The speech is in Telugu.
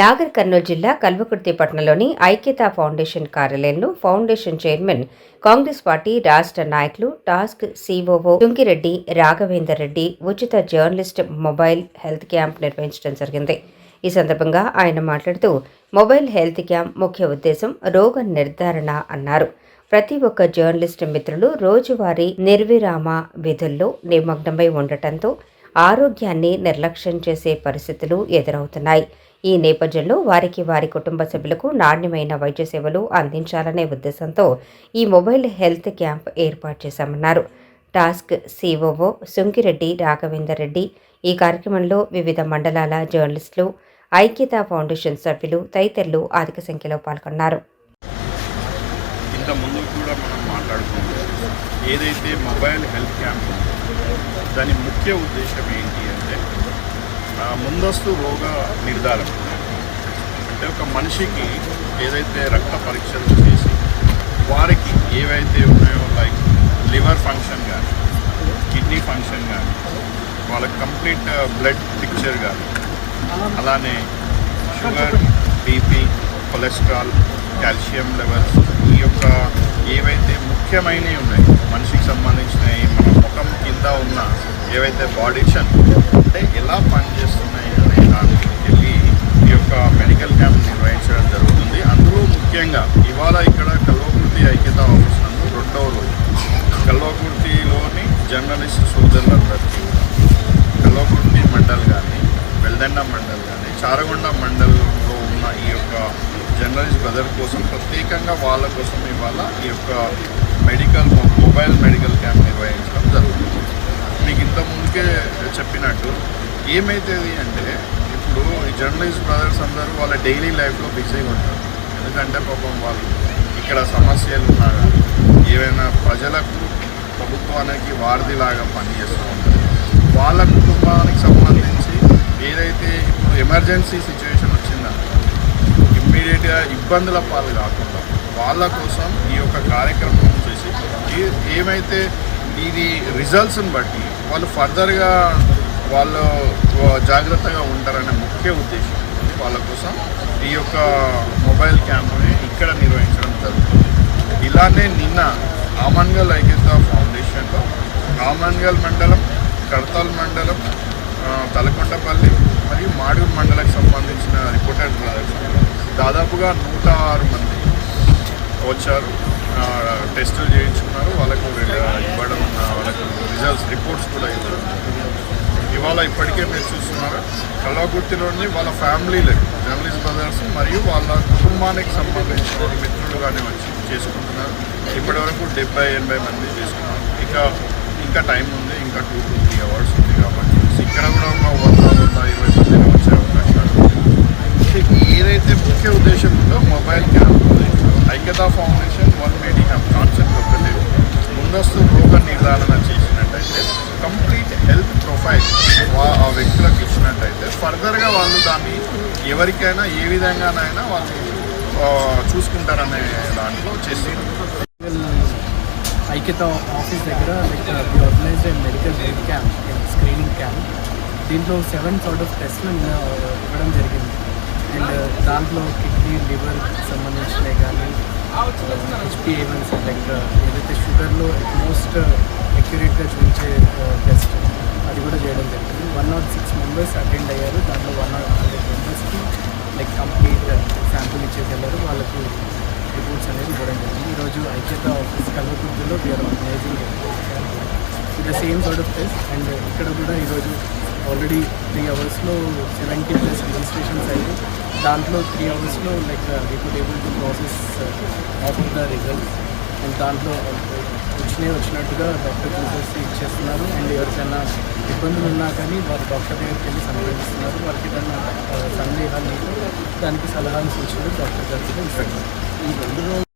నాగర్ కర్నూలు జిల్లా కల్వకుర్తి పట్టణంలోని ఐక్యతా ఫౌండేషన్ కార్యాలయంలో ఫౌండేషన్ చైర్మన్ కాంగ్రెస్ పార్టీ రాష్ట్ర నాయకులు టాస్క్ సిఓఓ తుంగిరెడ్డి రాఘవేందర్ రెడ్డి ఉచిత జర్నలిస్ట్ మొబైల్ హెల్త్ క్యాంప్ నిర్వహించడం జరిగింది. ఈ సందర్భంగా ఆయన మాట్లాడుతూ మొబైల్ హెల్త్ క్యాంప్ ముఖ్య ఉద్దేశం రోగ నిర్ధారణ అన్నారు. ప్రతి ఒక్క జర్నలిస్ట్ మిత్రులు రోజువారీ నిర్విరామ విధుల్లో నిమగ్నమై ఉండటంతో ఆరోగ్యాన్ని నిర్లక్ష్యం చేసే పరిస్థితులు ఎదురవుతున్నాయి. ఈ నేపథ్యంలో వారికి వారి కుటుంబ సభ్యులకు నాణ్యమైన వైద్య సేవలు అందించాలనే ఉద్దేశంతో ఈ మొబైల్ హెల్త్ క్యాంప్ ఏర్పాటు చేశామన్నారు. TASK COO Sunkireddy Raghavender Reddy. ఈ కార్యక్రమంలో వివిధ మండలాల జర్నలిస్టులు ఐక్యత ఫౌండేషన్ సభ్యులు తదితరులు అధిక సంఖ్యలో పాల్గొన్నారు. ఏదైతే మొబైల్ హెల్త్ క్యాంప్ దాని ముఖ్య ఉద్దేశం ఏంటి అంటే ముందస్తు రోగ నిర్ధారణ. అంటే ఒక మనిషికి ఏదైతే రక్త పరీక్షలు చేసి వారికి ఏవైతే ఉన్నాయో లైక్ లివర్ ఫంక్షన్ కానీ కిడ్నీ ఫంక్షన్ కానీ వాళ్ళకి కంప్లీట్ uh, బ్లడ్ పిక్చర్ కానీ అలానే sugar BP cholesterol calcium levels ఈ యొక్క ఏవైతే ముఖ్యమైనవి ఉన్నాయి మనిషికి సంబంధించినవి మన ముఖం కింద ఉన్న ఏవైతే బాడీషన్ అంటే ఎలా పనిచేస్తున్నాయి అనే దానికి వెళ్ళి ఈ యొక్క మెడికల్ క్యాంప్ నిర్వహించడం జరుగుతుంది. అందులో ముఖ్యంగా ఇవాళ ఇక్కడ కల్వకుర్తి ఐక్యత ఆఫీస్ నందు రెండవ రోజు. కల్వకుర్తిలోని జర్నలిస్ట్ సోదరులందరికీ కల్వకుర్తి మండల్ కానీ వెల్దండ మండల్ కానీ చారగొండ మండలంలో ఉన్న ఈ యొక్క జర్నలిస్ట్ బ్రదర్ కోసం ప్రత్యేకంగా వాళ్ళ కోసం ఇవాళ ఈ యొక్క మెడికల్ మొబైల్ మెడికల్ క్యాంప్ నిర్వహించడం జరుగుతుంది. మీకు ఇంత ముందుకే చెప్పినట్టు ఏమైతుంది అంటే ఇప్పుడు ఈ జర్నలిస్ట్ బ్రదర్స్ అందరూ వాళ్ళ డైలీ లైఫ్లో బిజీగా ఉంటారు. ఎందుకంటే పాపం వాళ్ళు ఇక్కడ సమస్యలు ఉన్నా ఏవైనా ప్రజలకు ప్రభుత్వానికి వారధిలాగా పనిచేస్తూ ఉంటారు. వాళ్ళ కుటుంబానికి సంబంధించి ఏదైతే ఇప్పుడు ఎమర్జెన్సీ సిచ్యువేషన్ వచ్చిందంటే ఇమ్మీడియట్గా ఇబ్బందుల పాలు కాకుండా వాళ్ళ కోసం ఈ యొక్క కార్యక్రమం చేసి ఏమైతే ఇది రిజల్ట్స్ని బట్టి వాళ్ళు ఫర్దర్గా వాళ్ళు జాగ్రత్తగా ఉంటారనే ముఖ్య ఉద్దేశం వాళ్ళ కోసం. ఈ యొక్క మొబైల్ క్యాంప్ని ఇక్కడ నిర్వహించడం జరుగుతుంది. ఇలానే నిన్న ఆమన్గల్ ఐక్యత ఫౌండేషన్లో ఆమన్గల్ మండలం కడతాల్ మండలం తలకొండపల్లి మరియు మాడూరు మండలకు సంబంధించిన రిపోర్టర్ దాదాపుగా నూట ఆరు మంది వచ్చారు. టెస్టులు చేయించుకున్నారు. వాళ్ళకు ఇవ్వడం వాళ్ళకు రిజల్ట్స్ రిపోర్ట్స్ కూడా ఇవ్వడం. ఇవాళ ఇప్పటికే మీరు చూస్తున్నారు. కళాగుర్తిలోని వాళ్ళ ఫ్యామిలీలకు జర్నలిస్ట్ బ్రదర్స్ మరియు వాళ్ళ కుటుంబానికి సంబంధించిన మిత్రులుగానే వచ్చి చేసుకుంటున్నారు. ఇప్పటివరకు డెబ్బై ఎనభై మంది చేసుకున్నారు. ఇక ఇంకా టైం ఉంది ఇంకా టూ టు త్రీ అవర్స్ ఉంది కాబట్టి ఇక్కడ కూడా ఒక వంద వంద ఇరవై మంది వచ్చే అవకాశాలు ఏదైతే ముఖ్య ఉద్దేశం ఉందో మొబైల్ క్యాంప్ ఐక్యతా ఫౌండేషన్ ముందస్తు నిర్ధారణ చేసినట్టయితే కంప్లీట్ హెల్త్ ప్రొఫైల్ ఆ వ్యక్తులకు ఇచ్చినట్టయితే ఫర్దర్గా వాళ్ళు దాన్ని ఎవరికైనా ఏ విధంగానైనా వాళ్ళు చూసుకుంటారనే దాంట్లో చేసి ఐక్యత ఆఫీస్ దగ్గర like the organized and medical health camp screening camp. దీంట్లో సెవెన్ సార్ట్ ఆఫ్ టెస్ట్లు ఇవ్వడం జరిగింది. అండ్ దాంట్లో కిడ్నీ లివర్ సంబంధించినవి కానీ హెచ్పిఏవన్స్ లైక్ uh, ఏదైతే షుగర్లో మోస్ట్ అక్యురేట్గా చూపించే uh, టెస్ట్ అది కూడా చేయడం జరిగింది. One nought six members attend అయ్యారు. దాంట్లో వన్ నాట్ హండ్రెడ్ మెంబర్స్కి లైక్ కంప్లీట్ శాంపుల్ ఇచ్చేసి వెళ్ళారు వాళ్ళకు రిపోర్ట్స్ అనేది ఇవ్వడం జరిగింది. ఈరోజు Aikyata office కల్వకుర్తిలో we're organizing the same sort of place and ఇక్కడ కూడా ఈరోజు ఆల్రెడీ త్రీ అవర్స్లో సెవెంటీ ప్లస్ రిజిస్ట్రేషన్స్ అయ్యాయి. దాంట్లో త్రీ అవర్స్లో like we could able to process of the results and దాంట్లో uh, వచ్చినాయి వచ్చినట్టుగా డాక్టర్ చూసేసి ఇచ్చేస్తున్నారు. అండ్ ఎవరికైనా ఇబ్బందులు ఉన్నా కానీ వారు డాక్టర్ దగ్గరికి వెళ్ళి సంప్రదిస్తున్నారు. వారికి ఏదైనా uh, సందేహాలు దానికి సలహాలు సూచనలు డాక్టర్ గారికి ఇస్తారు. ఈ రెండు